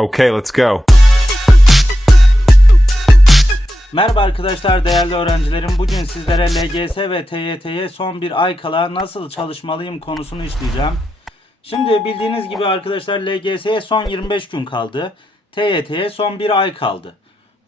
Okay, let's go. Merhaba arkadaşlar, değerli öğrencilerim. Bugün sizlere LGS ve TYT'ye son bir ay kala nasıl çalışmalıyım konusunu işleyeceğim. Şimdi bildiğiniz gibi arkadaşlar LGS'ye son 25 gün kaldı. TYT'ye son bir ay kaldı.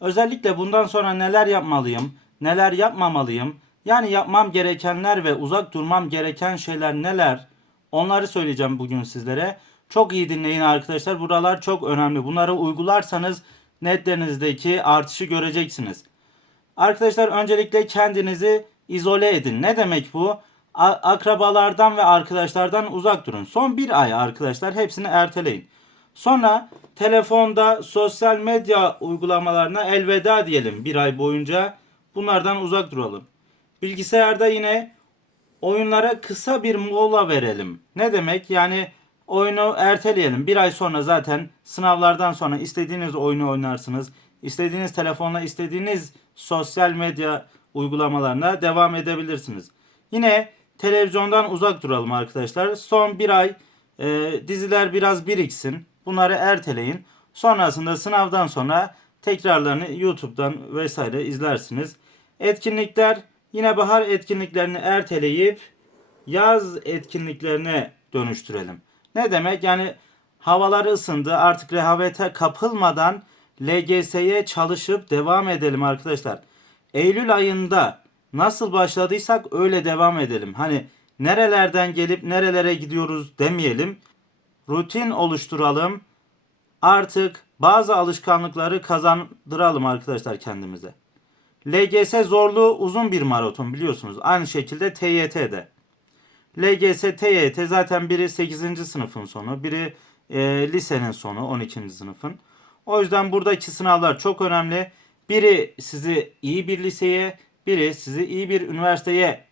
Özellikle bundan sonra neler yapmalıyım, neler yapmamalıyım, yani yapmam gerekenler ve uzak durmam gereken şeyler neler, onları söyleyeceğim bugün sizlere. Çok iyi dinleyin arkadaşlar. Buralar çok önemli. Bunları uygularsanız netlerinizdeki artışı göreceksiniz. Arkadaşlar öncelikle kendinizi izole edin. Ne demek bu? A- akrabalardan ve arkadaşlardan uzak durun. Son bir ay arkadaşlar hepsini erteleyin. Sonra telefonda sosyal medya uygulamalarına elveda diyelim bir ay boyunca. Bunlardan uzak duralım. Bilgisayarda yine oyunlara kısa bir mola verelim. Ne demek? Yani oyunu erteleyelim. Bir ay sonra zaten sınavlardan sonra istediğiniz oyunu oynarsınız. İstediğiniz telefonla istediğiniz sosyal medya uygulamalarına devam edebilirsiniz. Yine televizyondan uzak duralım arkadaşlar. Son bir ay e, diziler biraz biriksin. Bunları erteleyin. Sonrasında sınavdan sonra tekrarlarını YouTube'dan vesaire izlersiniz. Etkinlikler yine bahar etkinliklerini erteleyip yaz etkinliklerine dönüştürelim. Ne demek? Yani havalar ısındı. Artık rehavete kapılmadan LGS'ye çalışıp devam edelim arkadaşlar. Eylül ayında nasıl başladıysak öyle devam edelim. Hani nerelerden gelip nerelere gidiyoruz demeyelim. Rutin oluşturalım. Artık bazı alışkanlıkları kazandıralım arkadaşlar kendimize. LGS zorluğu uzun bir maraton biliyorsunuz. Aynı şekilde TYT'de. LGS, TYT zaten biri 8. sınıfın sonu, biri e, lisenin sonu 12. sınıfın. O yüzden buradaki sınavlar çok önemli. Biri sizi iyi bir liseye, biri sizi iyi bir üniversiteye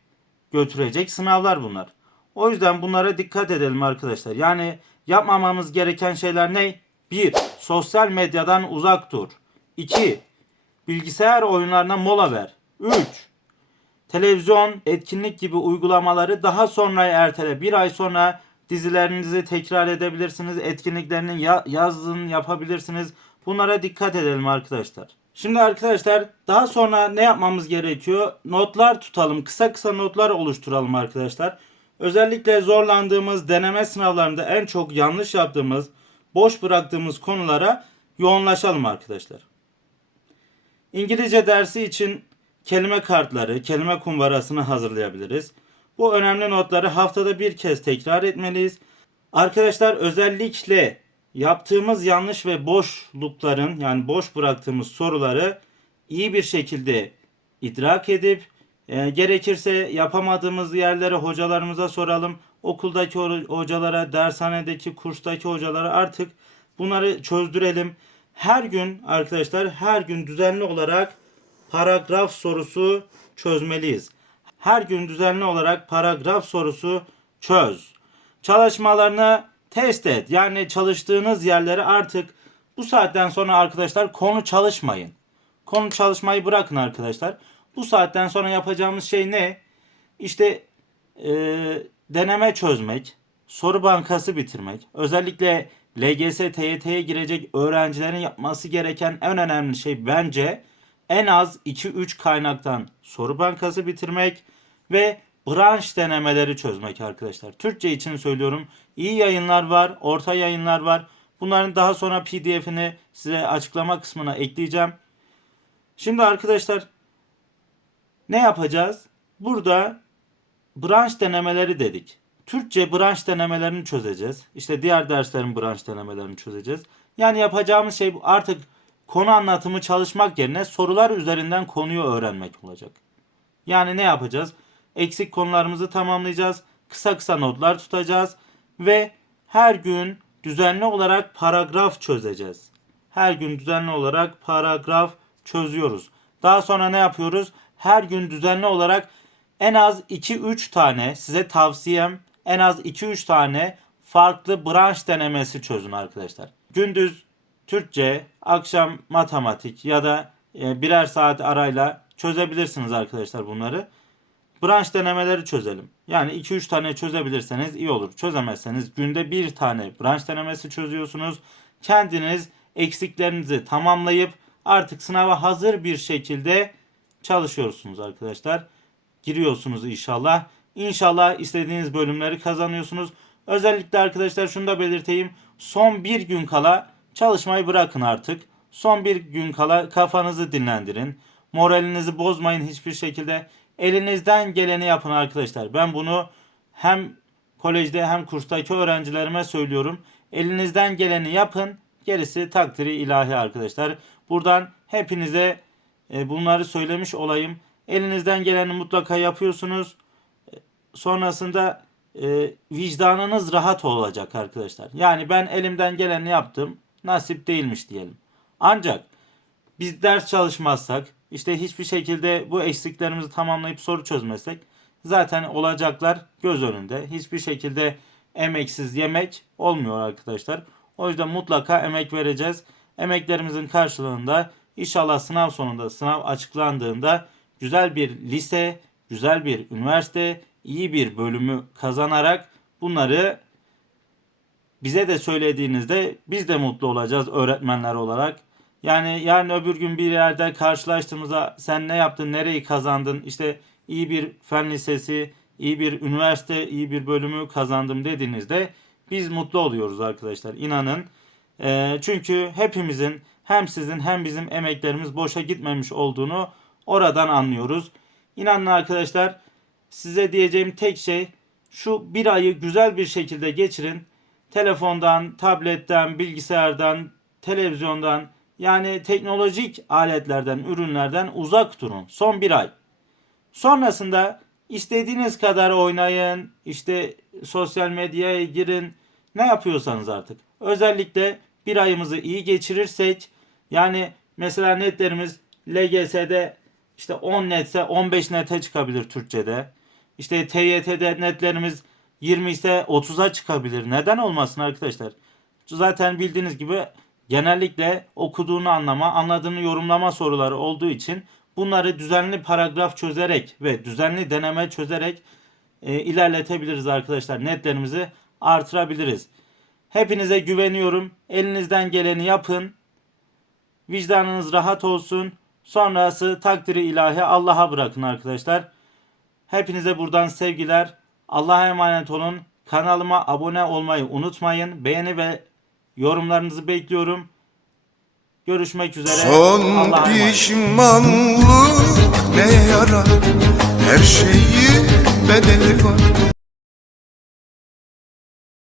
götürecek sınavlar bunlar. O yüzden bunlara dikkat edelim arkadaşlar. Yani yapmamamız gereken şeyler ne? 1. Sosyal medyadan uzak dur. 2. Bilgisayar oyunlarına mola ver. 3. Televizyon, etkinlik gibi uygulamaları daha sonra ertele. Bir ay sonra dizilerinizi tekrar edebilirsiniz. Etkinliklerini ya- yazın yapabilirsiniz. Bunlara dikkat edelim arkadaşlar. Şimdi arkadaşlar daha sonra ne yapmamız gerekiyor? Notlar tutalım. Kısa kısa notlar oluşturalım arkadaşlar. Özellikle zorlandığımız deneme sınavlarında en çok yanlış yaptığımız, boş bıraktığımız konulara yoğunlaşalım arkadaşlar. İngilizce dersi için kelime kartları, kelime kumbarasını hazırlayabiliriz. Bu önemli notları haftada bir kez tekrar etmeliyiz. Arkadaşlar özellikle yaptığımız yanlış ve boşlukların yani boş bıraktığımız soruları iyi bir şekilde idrak edip e, gerekirse yapamadığımız yerlere hocalarımıza soralım. Okuldaki ho- hocalara, dershanedeki kurstaki hocalara artık bunları çözdürelim. Her gün arkadaşlar her gün düzenli olarak paragraf sorusu çözmeliyiz. Her gün düzenli olarak paragraf sorusu çöz. Çalışmalarını test et. Yani çalıştığınız yerleri artık bu saatten sonra arkadaşlar konu çalışmayın. Konu çalışmayı bırakın arkadaşlar. Bu saatten sonra yapacağımız şey ne? İşte e, deneme çözmek, soru bankası bitirmek. Özellikle LGS, TYT'ye girecek öğrencilerin yapması gereken en önemli şey bence en az 2-3 kaynaktan soru bankası bitirmek ve branş denemeleri çözmek arkadaşlar. Türkçe için söylüyorum. İyi yayınlar var, orta yayınlar var. Bunların daha sonra PDF'ini size açıklama kısmına ekleyeceğim. Şimdi arkadaşlar ne yapacağız? Burada branş denemeleri dedik. Türkçe branş denemelerini çözeceğiz. İşte diğer derslerin branş denemelerini çözeceğiz. Yani yapacağımız şey artık konu anlatımı çalışmak yerine sorular üzerinden konuyu öğrenmek olacak. Yani ne yapacağız? Eksik konularımızı tamamlayacağız. Kısa kısa notlar tutacağız ve her gün düzenli olarak paragraf çözeceğiz. Her gün düzenli olarak paragraf çözüyoruz. Daha sonra ne yapıyoruz? Her gün düzenli olarak en az 2-3 tane size tavsiyem en az 2-3 tane farklı branş denemesi çözün arkadaşlar. Gündüz Türkçe, akşam matematik ya da e, birer saat arayla çözebilirsiniz arkadaşlar bunları. Branş denemeleri çözelim. Yani 2-3 tane çözebilirseniz iyi olur. Çözemezseniz günde bir tane branş denemesi çözüyorsunuz. Kendiniz eksiklerinizi tamamlayıp artık sınava hazır bir şekilde çalışıyorsunuz arkadaşlar. Giriyorsunuz inşallah. İnşallah istediğiniz bölümleri kazanıyorsunuz. Özellikle arkadaşlar şunu da belirteyim. Son bir gün kala çalışmayı bırakın artık. Son bir gün kala kafanızı dinlendirin. Moralinizi bozmayın hiçbir şekilde. Elinizden geleni yapın arkadaşlar. Ben bunu hem kolejde hem kurstaki öğrencilerime söylüyorum. Elinizden geleni yapın. Gerisi takdiri ilahi arkadaşlar. Buradan hepinize e, bunları söylemiş olayım. Elinizden geleni mutlaka yapıyorsunuz. E, Sonrasında e, vicdanınız rahat olacak arkadaşlar. Yani ben elimden geleni yaptım. Nasip değilmiş diyelim. Ancak biz ders çalışmazsak, işte hiçbir şekilde bu eksiklerimizi tamamlayıp soru çözmezsek zaten olacaklar göz önünde. Hiçbir şekilde emeksiz yemek olmuyor arkadaşlar. O yüzden mutlaka emek vereceğiz. Emeklerimizin karşılığında inşallah sınav sonunda sınav açıklandığında güzel bir lise, güzel bir üniversite, iyi bir bölümü kazanarak bunları bize de söylediğinizde biz de mutlu olacağız öğretmenler olarak. Yani yarın öbür gün bir yerde karşılaştığımızda sen ne yaptın, nereyi kazandın, işte iyi bir fen lisesi, iyi bir üniversite, iyi bir bölümü kazandım dediğinizde biz mutlu oluyoruz arkadaşlar. İnanın. Ee, çünkü hepimizin hem sizin hem bizim emeklerimiz boşa gitmemiş olduğunu oradan anlıyoruz. İnanın arkadaşlar size diyeceğim tek şey şu bir ayı güzel bir şekilde geçirin. Telefondan, tabletten, bilgisayardan, televizyondan yani teknolojik aletlerden, ürünlerden uzak durun. Son bir ay. Sonrasında istediğiniz kadar oynayın, işte sosyal medyaya girin, ne yapıyorsanız artık. Özellikle bir ayımızı iyi geçirirsek, yani mesela netlerimiz LGS'de işte 10 netse 15 nete çıkabilir Türkçe'de. İşte TYT'de netlerimiz 20 ise 30'a çıkabilir. Neden olmasın arkadaşlar? Zaten bildiğiniz gibi genellikle okuduğunu anlama, anladığını yorumlama soruları olduğu için bunları düzenli paragraf çözerek ve düzenli deneme çözerek e, ilerletebiliriz arkadaşlar. Netlerimizi artırabiliriz. Hepinize güveniyorum. Elinizden geleni yapın. Vicdanınız rahat olsun. Sonrası takdiri ilahi Allah'a bırakın arkadaşlar. Hepinize buradan sevgiler. Allah'a emanet olun. Kanalıma abone olmayı unutmayın. Beğeni ve yorumlarınızı bekliyorum. Görüşmek üzere. Son pişmanlık ne yarar Her şeyin bedeli var